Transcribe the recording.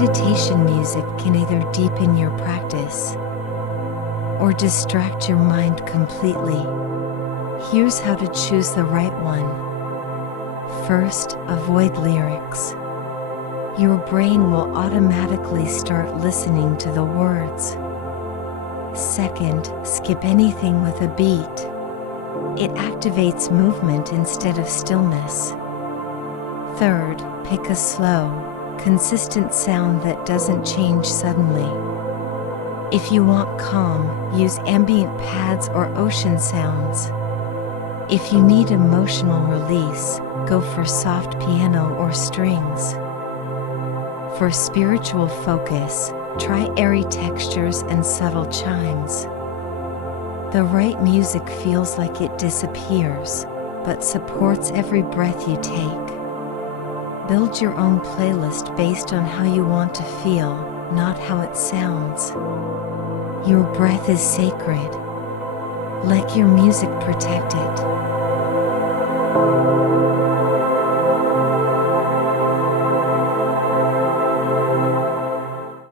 Meditation music can either deepen your practice or distract your mind completely. Here's how to choose the right one. First, avoid lyrics. Your brain will automatically start listening to the words. Second, skip anything with a beat. It activates movement instead of stillness. Third, pick a slow, consistent sound that doesn't change suddenly. If you want calm, use ambient pads or ocean sounds. If you need emotional release, go for soft piano or strings. For spiritual focus, try airy textures and subtle chimes. The right music feels like it disappears, but supports every breath you take. Build your own playlist based on how you want to feel, not how it sounds. Your breath is sacred. Let your music protect it.